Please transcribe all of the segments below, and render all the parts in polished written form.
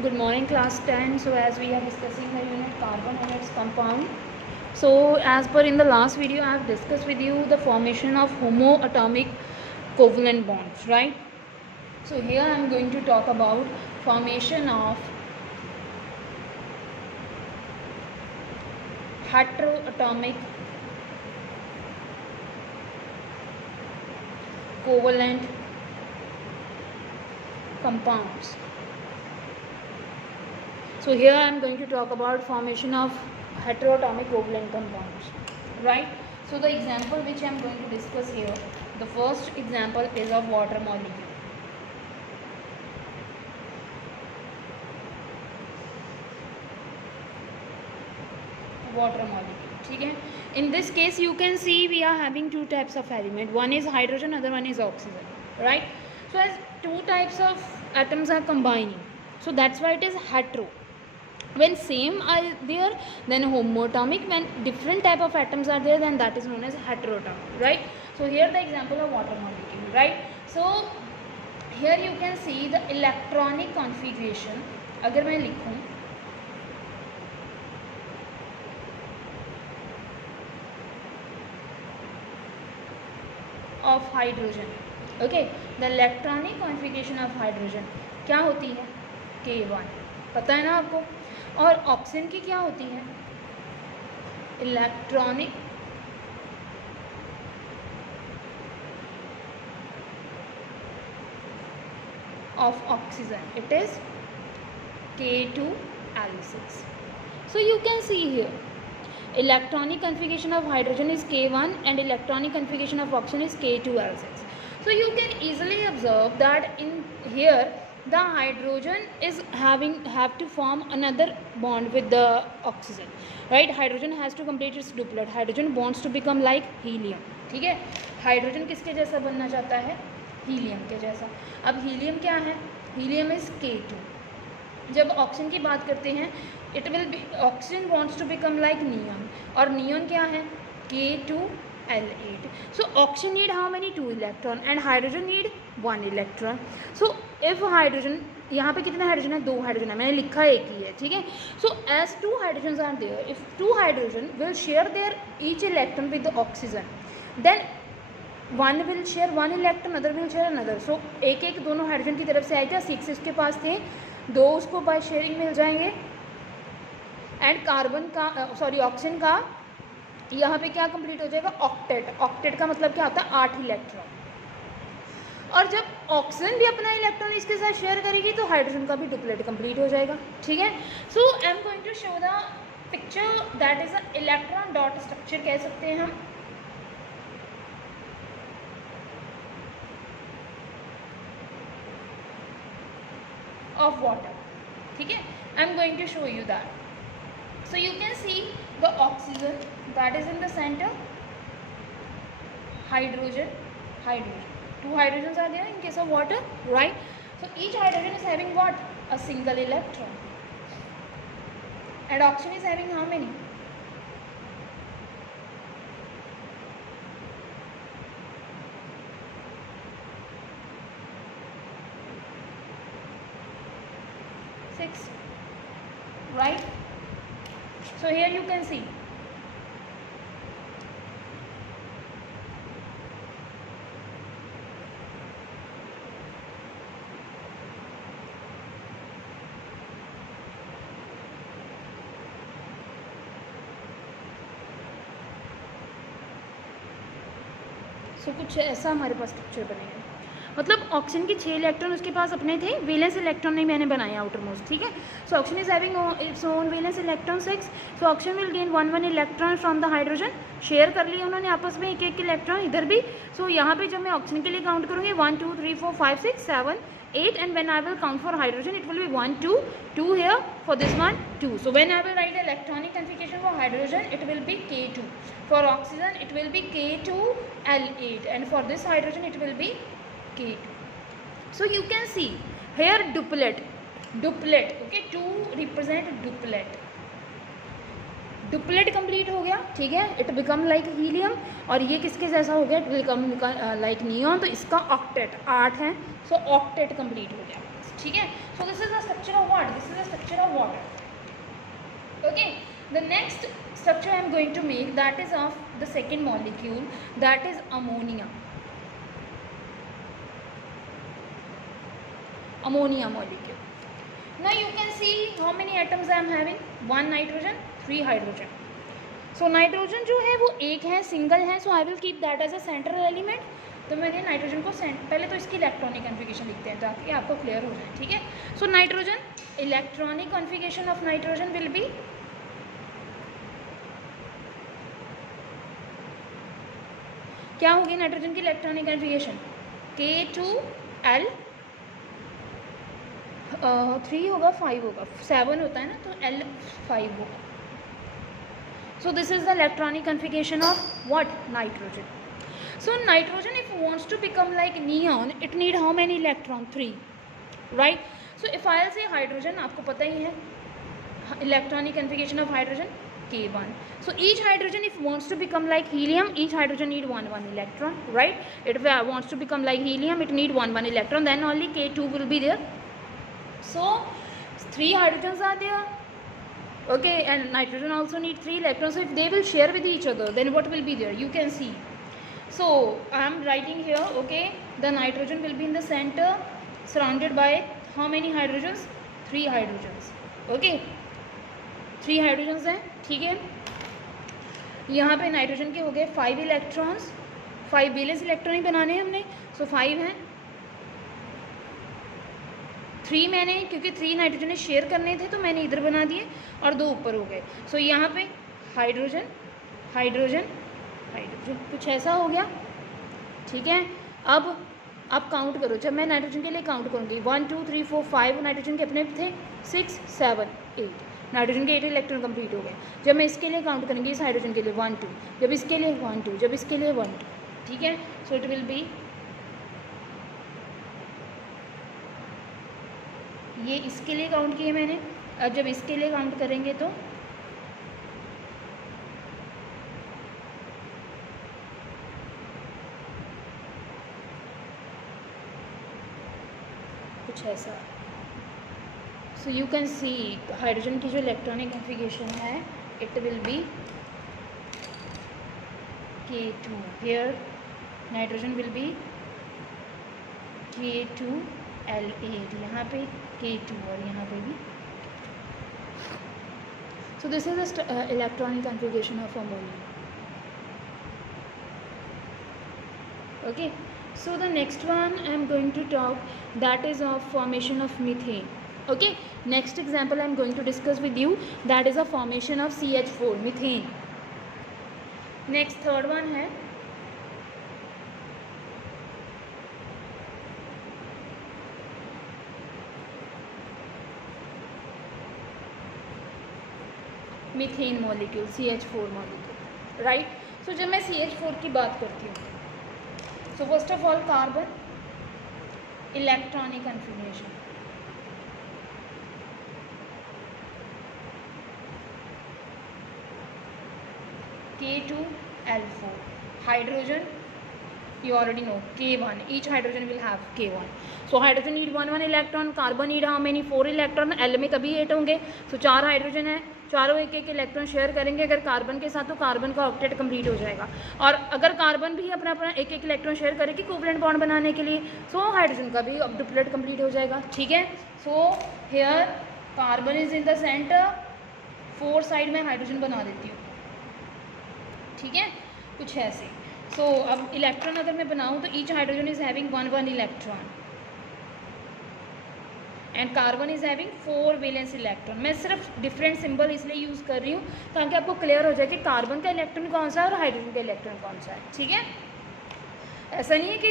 Good morning, class 10. So as we are discussing the unit carbon and its compound. So as per in the last video, I have discussed with you the formation of homoatomic covalent bonds, right? So here I am going to talk about formation of heteroatomic covalent compounds. So here I am going to talk about formation of heteroatomic covalent compounds, right? So the example which I am going to discuss here, the first example is of water molecule. Water molecule, ठीक है? In this case you can see we are having two types of element. One is hydrogen, other one is oxygen, right? So as two types of atoms are combining, so that's why it is hetero. When same are there, then homoatomic. When different type of atoms are there, then that is known as heteroatomic, right? So here the example of water molecule, right? So here you can see the electronic configuration. अगर मैं लिखूँ of hydrogen, okay, the electronic configuration of hydrogen क्या होती है? K1, पता है ना आपको? और ऑक्सीजन की क्या होती है? Electronic of oxygen, it is K2Al6. So you can see here electronic configuration of hydrogen is K1 and electronic configuration of oxygen is K2Al6. So you can easily observe that in here the hydrogen is have to form another bond with the oxygen, right? Hydrogen has to complete its duplet. Hydrogen wants to become like helium, ठीक है? Hydrogen किसके जैसा बनना चाहता है? Helium के जैसा. अब हीलियम क्या है? Helium is K2. जब ऑक्सीजन की बात करते हैं, it will be oxygen wants to become like neon, और नियॉन क्या है? K2L8. So oxygen need how many? 2 electron and hydrogen need 1 electron. So if hydrogen, यहाँ पे कितने हाइड्रोजन है? 2 हाइड्रोजन है, मैंने लिखा एक ही है, ठीक है? So as 2 hydrogens are there, if 2 hydrogen will share their each electron with the oxygen, then one will share 1 electron, other will share another. So एक एक दोनों हाइड्रोजन की तरफ से आएगा, 6 इसके पास थे, 2 उसको बाय शेयरिंग मिल जाएंगे, एंड कार्बन का ऑक्सीजन का यहाँ पे क्या कंप्लीट हो जाएगा? ऑक्टेट. ऑक्टेट का मतलब क्या होता है? 8 इलेक्ट्रॉन. और जब ऑक्सीजन भी अपना इलेक्ट्रॉन इसके साथ शेयर करेगी तो हाइड्रोजन का भी डुप्लेट कंप्लीट हो जाएगा, ठीक है? So I am going to show the picture that is a electron dot structure कह सकते हैं हम. ऑफ वाटर, ठीक है? I am going to show you that. So you can see the oxygen that is in the center, hydrogen, hydrogen. 2 hydrogens are there in case of water, right? So each hydrogen is having what? A single electron. And oxygen is having how many? Six, right? So here you can see कुछ ऐसा हमारे पास structure बनेगा. मतलब oxygen के 6 electron उसके पास अपने थे, valence electron नहीं मैंने बनाया आउटर मोस्ट, ठीक है? So oxygen is having its own valence electron 6. So oxygen will gain 1 electron from the hydrogen. Share कर लिया उन्होंने आपस में एक एक इलेक्ट्रॉन इधर भी. सो यहाँ पे जब मैं ऑक्सीजन के लिए काउंट करूँगी 1 2 3 4 5 6 7 8, and when I will count for hydrogen it will be 1 2 2 here, for this one 2. So when I will write electronic configuration for hydrogen it will be K2, for oxygen it will be K2L8, and for this hydrogen it will be K2. So you can see here duplet, okay, 2 represent duplet. Duplet complete हो गया, ठीक है? It become like helium. और ये किसके जैसा हो गया? It become like neon. तो इसका ऑक्टेट 8 है. सो ऑक्टेट कंप्लीट हो गया, ठीक है? So this is the structure of what? This This is the structure of water. Okay, the next structure I am going to make, that is of the second molecule, that is ammonia. Ammonia molecule. Now you can see how many atoms I am having. 1 nitrogen, 3 hydrogen. So nitrogen जो है वो एक है, single है, so I will keep that as a central element. तो मैंने nitrogen को पहले तो इसकी इलेक्ट्रॉनिक कॉन्फ़िगरेशन लिखते हैं ताकि आपको क्लियर हो जाए. ठीक है. So nitrogen, electronic configuration of nitrogen will be क्या होगी नाइट्रोजन की इलेक्ट्रॉनिक कॉन्फ़िगरेशन? K2L 3 होगा, 5 होगा, 7 होता है ना, तो L 5 होगा. So this is the electronic configuration of what? Nitrogen. So nitrogen, if it wants to become like neon, it need how many electron? 3, right? So if I'll say hydrogen, आपको पता ही है electronic configuration of hydrogen K1. So each hydrogen, if wants to become like helium, each hydrogen need one electron, right? If it wants to become like helium, it need one electron, then only K2 will be there. So 3 hydrogens are there. Okay, and nitrogen also need 3 electrons. So if they will share with each other, then what will be there? You can see. So I am writing here, okay, the nitrogen will be in the center, surrounded by how many hydrogens? 3 hydrogens. Okay, 3 hydrogens हैं. ठीक है. यहाँ पे nitrogen के हो गए 5 electrons. 5 valence electron ही बनाने हैं हमने. सो 5 हैं. 3 मैंने, क्योंकि 3 नाइट्रोजन शेयर करने थे तो मैंने इधर बना दिए और 2 ऊपर हो गए. सो यहाँ पे हाइड्रोजन हाइड्रोजन हाइड्रोजन कुछ ऐसा हो गया. ठीक है. अब आप काउंट करो. जब मैं नाइट्रोजन के लिए काउंट करूँगी 1 2 3 4 5 नाइट्रोजन के अपने थे 6 7 8. नाइट्रोजन के 8 इलेक्ट्रॉन कंप्लीट हो गए. जब मैं इसके लिए काउंट करूँगी इस हाइड्रोजन के लिए 1 2, जब इसके लिए 1 2, जब इसके लिए 1 2. ठीक है. सो इट विल बी, ये इसके लिए काउंट किए मैंने. अब जब इसके लिए काउंट करेंगे तो कुछ ऐसा. सो यू कैन सी हाइड्रोजन की जो इलेक्ट्रॉनिक कॉन्फ़िगरेशन है, it will B K2. Here nitrogen will be K2L8. यहाँ पे K2 और यहाँ पे भी. So this is the electronic configuration of ammonia. Okay. So the next one I am going to talk, that is of formation of methane. Okay. Next example I am going to discuss with you, that is a formation of CH4, methane. Next third one है methane molecule, CH4 molecule, right. So जब मैं CH4 की बात करती हूँ, so first of all carbon electronic configuration. K2L4. Hydrogen, you already know, K1. Each hydrogen will have K1. So hydrogen need one electron. Carbon need how many? 4 electron. L में कभी 8 होंगे. So 4 hydrogen है, चारों एक एक electron share करेंगे अगर carbon के साथ, तो कार्बन का ऑक्टेट कंप्लीट हो जाएगा. और अगर कार्बन भी अपना अपना एक एक इलेक्ट्रॉन शेयर करेगी कोवलेंट बॉन्ड बनाने के लिए, सो हाइड्रोजन का भी डुप्लेट कंप्लीट हो जाएगा. ठीक है. So here carbon is in the centre, 4 side में हाइड्रोजन बना देती हूँ. ठीक है. कुछ ऐसे. सो अब इलेक्ट्रॉन अगर मैं बनाऊँ तो each hydrogen is having 1 electron and carbon is having 4 valence electron. मैं सिर्फ डिफरेंट सिंबल इसलिए यूज़ कर रही हूँ ताकि आपको क्लियर हो जाए कि कार्बन का इलेक्ट्रॉन कौन सा है और हाइड्रोजन का इलेक्ट्रॉन कौन सा है. ठीक है. ऐसा नहीं है कि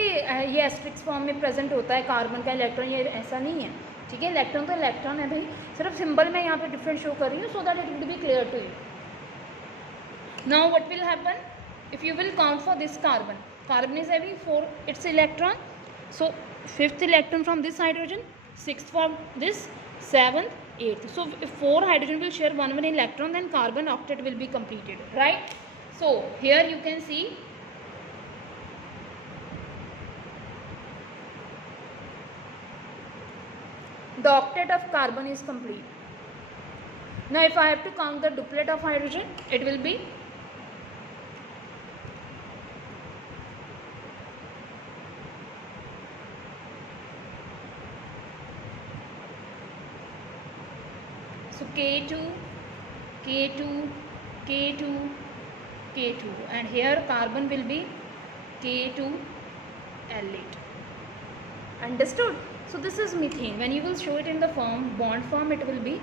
ये एस्ट्रिक्स फॉर्म में प्रेजेंट होता है कार्बन का इलेक्ट्रॉन, ये ऐसा नहीं है. ठीक है. इलेक्ट्रॉन तो इलेक्ट्रॉन है भाई, सिर्फ सिंबल मैं यहाँ पे डिफरेंट शो कर रही हूँ so that it will be clear to you. Now what will happen if you will count for this carbon? Carbon is having 4 its electron. So 5th electron from this hydrogen, 6th from this, 7th, 8th. So if 4 hydrogen will share one electron, then carbon octet will be completed, right? So here you can see the octet of carbon is complete. Now if I have to count the duplet of hydrogen, it will be so K2, K2, K2, K2, and here carbon will be K2L8. Understood? So this is methane. When you will show it in the form, bond form, it will be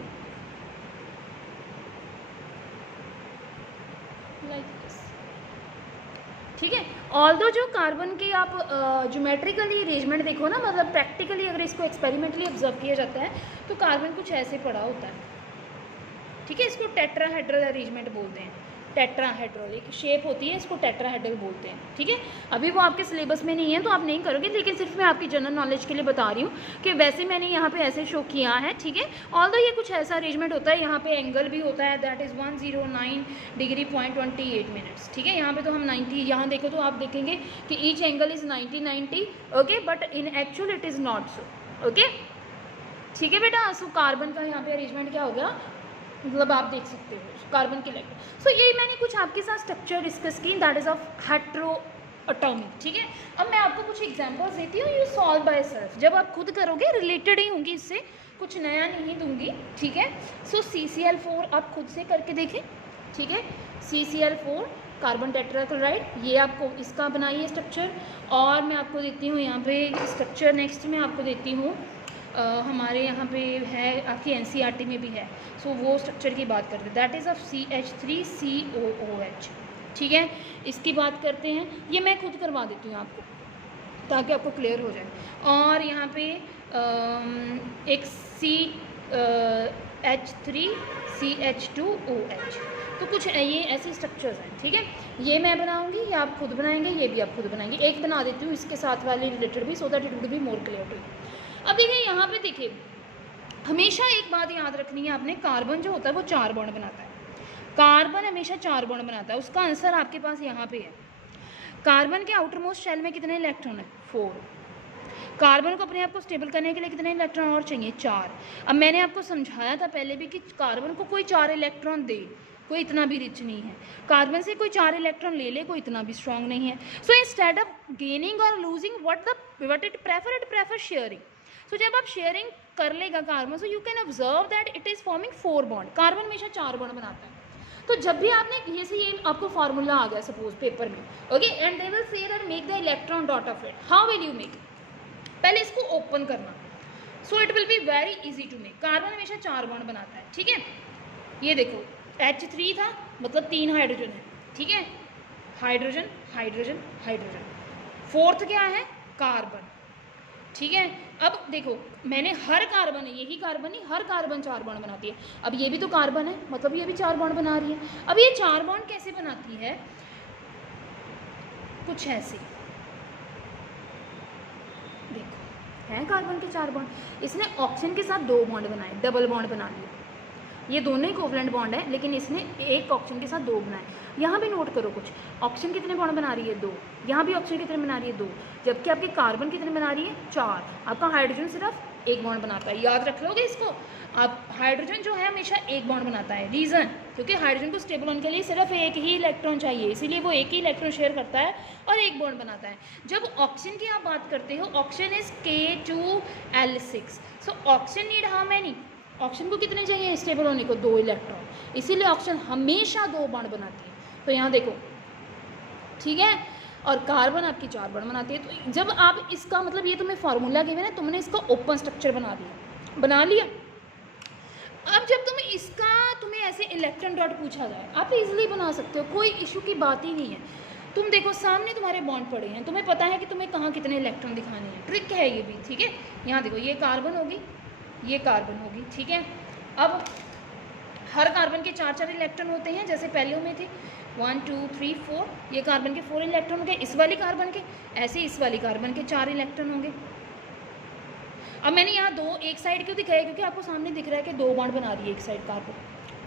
like this. ठीक है. Although जो carbon की आप geometrically arrangement देखो ना, मतलब practically अगर इसको एक्सपेरिमेंटली ऑब्जर्व किया जाता है तो कार्बन कुछ ऐसे पड़ा होता है. ठीक है, इसको टेट्राहेड्रल अरेंजमेंट बोलते हैं. टेट्राहेड्रल एक शेप होती है, इसको टेट्राहेड्रल बोलते हैं. ठीक है, अभी वो आपके सिलेबस में नहीं है तो आप नहीं करोगे, लेकिन सिर्फ मैं आपकी जनरल नॉलेज के लिए बता रही हूँ कि वैसे मैंने यहाँ पे ऐसे शो किया है. ठीक है, ऑल्दो ये कुछ ऐसा अरेंजमेंट होता है. यहाँ पे एंगल भी होता है, that is 109 degree point 28 minutes. ठीक है, यहाँ पे तो हम 90, यहाँ देखो तो आप देखेंगे कि each angle is 90. Okay, but in actual it is not so. Okay, ठीक है बेटा. सो कार्बन का यहाँ पे अरेंजमेंट क्या हो गया, मतलब आप देख सकते हो कार्बन के लेकर. सो ये मैंने कुछ आपके साथ स्ट्रक्चर डिस्कस की, दैट इज़ ऑफ हेट्रोएटॉमिक. ठीक है, अब मैं आपको कुछ एग्जांपल्स देती हूँ, यू सॉल्व बाय सेल्फ. जब आप खुद करोगे रिलेटेड ही होंगी इससे, कुछ नया नहीं दूंगी. ठीक है, सो CCl4 आप खुद से करके देखें. ठीक है, CCl4 कार्बन टेट्राक्लोराइड, ये आपको इसका बनाइए स्ट्रक्चर. और मैं आपको देती हूँ यहाँ पे स्ट्रक्चर, नेक्स्ट में आपको देती हूँ हमारे यहाँ पे है, आपकी NCERT में भी है. सो वो स्ट्रक्चर की बात करते हैं, दैट इज़ ऑफ CH3COOH. ठीक है, इसकी बात करते हैं. ये मैं खुद करवा देती हूँ आपको ताकि आपको क्लियर हो जाए. और यहाँ पे एक CH3CH2OH. तो कुछ ये ऐसे स्ट्रक्चर्स हैं. ठीक है, ये मैं बनाऊंगी, ये आप खुद बनाएंगे, ये भी आप खुद बनाएंगे. एक बना देती हूँ इसके साथ वाले रिलेटेड भी, so that it would be more clear to you. अब देखिए यहाँ पे देखिए, हमेशा एक बात याद रखनी है आपने, कार्बन जो होता है वो 4 बॉन्ड बनाता है. कार्बन हमेशा 4 बॉन्ड बनाता है. उसका आंसर आपके पास यहाँ पे है. कार्बन के आउटर मोस्ट शेल में कितने इलेक्ट्रॉन है, 4. कार्बन को अपने आप को स्टेबल करने के लिए कितने इलेक्ट्रॉन और चाहिए, 4. अब मैंने आपको समझाया था पहले भी कि कार्बन को कोई 4 इलेक्ट्रॉन दे, कोई इतना भी रिच नहीं है. कार्बन से कोई 4 इलेक्ट्रॉन ले ले, कोई इतना भी स्ट्रांग नहीं है. सो इंस्टेड ऑफ गेनिंग और losing what it prefer sharing. So जब आप शेयरिंग कर लेगा carbon, so you can observe that it is forming 4 bond. Carbon हमेशा 4 बॉन्ड बनाता है. तो जब भी आपने ये से ये आपको फार्मूला आ गया सपोज पेपर में, okay, and they will say that make the electron dot of it. How will you make? पहले इसको ओपन करना, so it will be very easy to make. Carbon हमेशा 4 बॉन्ड बनाता है. ठीक है, ये देखो H3 था, मतलब 3 हाइड्रोजन है. ठीक है, हाइड्रोजन हाइड्रोजन हाइड्रोजन. 4th क्या है, कार्बन. ठीक है, अब देखो मैंने हर कार्बन है, यही कार्बन नहीं, हर कार्बन 4 बॉन्ड बनाती है. अब ये भी तो कार्बन है, मतलब ये भी 4 बॉन्ड बना रही है. अब ये 4 बॉन्ड कैसे बनाती है, कुछ ऐसे देखो, है कार्बन के 4 बॉन्ड. इसने ऑक्सीजन के साथ 2 बॉन्ड बनाए, डबल बॉन्ड बना लिया. ये दोनों ही कोवलेंट बॉन्ड है, लेकिन इसने एक ऑक्सीजन के साथ 2 बनाए. यहाँ भी नोट करो कुछ, ऑक्सीजन कितने बॉन्ड बना रही है, 2. यहाँ भी ऑक्सीजन कितने बना रही है, 2. जबकि आपकी कार्बन कितने बना रही है, 4. आपका हाइड्रोजन सिर्फ 1 बॉन्ड बनाता है. याद रख लोगे इसको आप. हाइड्रोजन जो है हमेशा 1 बॉन्ड बनाता है. रीज़न, क्योंकि हाइड्रोजन को स्टेबल होने के लिए सिर्फ एक ही इलेक्ट्रॉन चाहिए, इसीलिए वो एक ही इलेक्ट्रॉन शेयर करता है और 1 बॉन्ड बनाता है. जब ऑक्सीजन की आप बात करते हो, oxygen is K2L6. So oxygen need how many, oxygen को कितने चाहिए स्टेबल होने को, 2 इलेक्ट्रॉन. इसीलिए ऑक्सीजन हमेशा 2 बॉन्ड बनाती है. तो यहाँ देखो, ठीक है, और कार्बन आपकी 4 बॉन्ड बनाती है. तो जब आप इसका मतलब ये तुम्हें फार्मूला गिवन है, तुमने इसका ओपन स्ट्रक्चर बना लिया. अब जब तुम्हें ऐसे इलेक्ट्रॉन डॉट पूछा जाए, आप इजीली बना सकते हो, कोई इशू की बात ही नहीं है. तुम देखो सामने तुम्हारे बॉन्ड पड़े हैं, तुम्हें पता है कि तुम्हें कहाँ कितने इलेक्ट्रॉन दिखाने हैं. ट्रिक है ये भी. ठीक है, यहाँ देखो, ये कार्बन होगी, ये कार्बन होगी. ठीक है, अब हर कार्बन के 4 इलेक्ट्रॉन होते हैं, जैसे पहले में थे 1 2 3 4. ये कार्बन के 4 इलेक्ट्रॉन होंगे, इस वाली कार्बन के, ऐसे इस वाली कार्बन के 4 इलेक्ट्रॉन होंगे. अब मैंने यहाँ 2 एक साइड क्यों दिखाया, क्योंकि आपको सामने दिख रहा है कि 2 बॉन्ड बना रही है एक साइड कार्बन.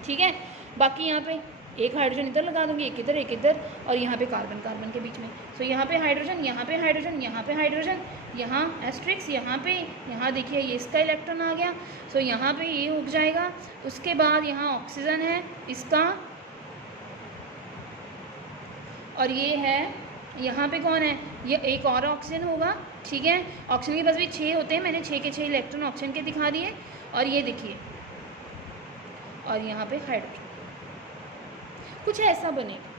ठीक है, बाकी यहाँ पे एक हाइड्रोजन इधर लगा दूंगी, एक इधर और यहाँ पे कार्बन कार्बन के बीच में। सो यहाँ पे हाइड्रोजन, यहाँ पे हाइड्रोजन, यहाँ पे हाइड्रोजन, यहाँ एस्ट्रिक्स, यहाँ पे, यहाँ देखिए ये इसका इलेक्ट्रॉन आ गया। सो यहाँ पे ये उग जाएगा। उसके बाद यहाँ ऑक्सीजन है इसका, और ये है यहाँ पे कौन है, ये एक और ऑक्सीजन होगा, ठीक है। ऑक्सीजन के पास भी 6 होते हैं, मैंने 6 के 6 इलेक्ट्रॉन ऑक्सीजन के दिखा दिए। और ये देखिए, और यहाँ पे हाइड्रोजन, कुछ ऐसा बनेगा।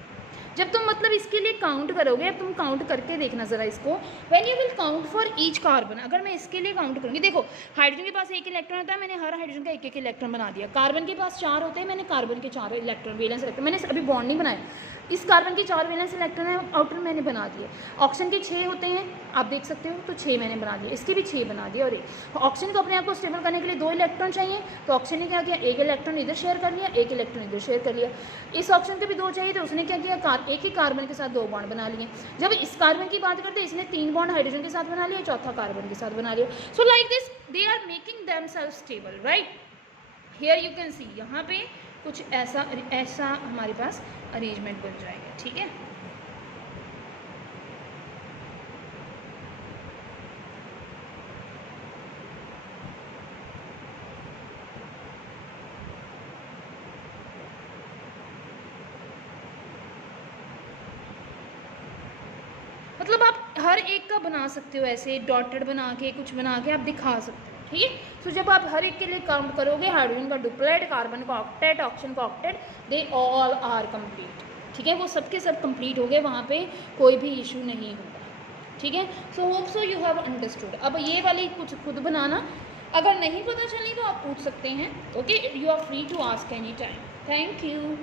जब तुम मतलब इसके लिए काउंट करोगे, अब तुम काउंट करके देखना ज़रा इसको, when you will count for each carbon. अगर मैं इसके लिए काउंट करूँगी, देखो हाइड्रोजन के पास 1 इलेक्ट्रॉन होता है, मैंने हर हाइड्रोजन का 1 इलेक्ट्रॉन बना दिया। कार्बन के पास 4 होते हैं, मैंने कार्बन के 4 इलेक्ट्रॉन, वैलेंस इलेक्ट्रॉन, मैंने अभी बॉन्ड नहीं बनाया, इस कार्बन के 4 वैलेंस इलेक्ट्रॉन है आउटर मैंने बना दिए। ऑक्सीजन के 6 होते हैं, आप देख सकते हो, तो 6 मैंने बना दिए, इसके भी 6 बना दिए। और ऑक्सीजन को अपने आप को स्टेबल करने के लिए 2 इलेक्ट्रॉन चाहिए, तो ऑक्सीजन ने क्या किया, 1 इलेक्ट्रॉन इधर शेयर कर लिया, 1 इलेक्ट्रॉन इधर शेयर कर लिया। इस ऑक्सीजन के भी 2 चाहिए, तो उसने क्या किया, एक ही कार्बन के साथ 2 बॉन्ड बना लिए। जब इस कार्बन की बात करते हैं, इसने 3 बॉन्ड हाइड्रोजन के साथ बना लिया, चौथा कार्बन के साथ बना लिया। So like this they are making themselves stable, right. Here you can see, यहाँ पे कुछ ऐसा हमारे पास अरेंजमेंट बन जाएगा, ठीक है। मतलब आप हर एक का बना सकते हो, ऐसे डॉटेड बना के, कुछ बना के आप दिखा सकते हो, ठीक है। तो जब आप हर एक के लिए काउंट करोगे, हाइड्रोजन का डुप्लेट, कार्बन का ऑक्टेट, ऑक्सीजन का octet, they all are complete, ठीक है। वो सबके सब कंप्लीट हो गए, वहाँ पे कोई भी इशू नहीं होगा, ठीक है। So hope so you have understood. अब ये वाली कुछ खुद बनाना, अगर नहीं पता चली तो आप पूछ सकते हैं, okay. You are free to ask any time. Thank you.